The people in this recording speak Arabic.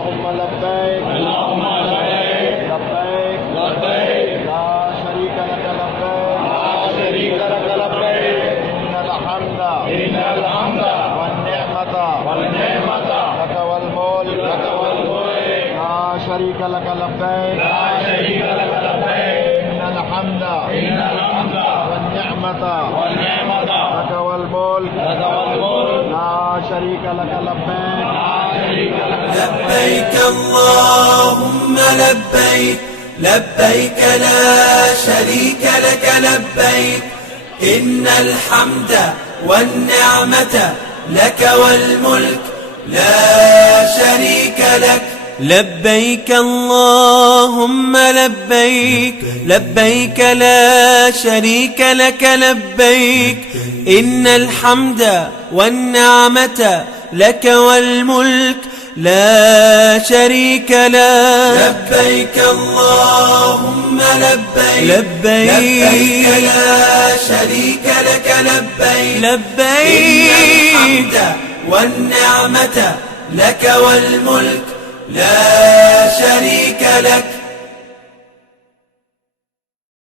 اللهم لبيك اللهم لبيك لبيك لبيك لا شريك لك لبيك لا شريك لك لبيك إن الحمد والنعمة لك والملك لا شريك لك لبيك لا شريك لك لبيك إن الحمد والنعمة لك والملك لا شريك لك لبيك لبيك اللهم لبيك لبيك لا شريك لك لبيك إن الحمد والنعمة لك والملك لا شريك لك. لبيك اللهم لبيك لبيك لا شريك لك لبيك إن الحمد والنعمة لك والملك لا شريك لك. لبيك اللهم لبيك لبيك لا شريك لك لبيك لبيك إن الحمد والنعمة لك والملك لا شريك لك.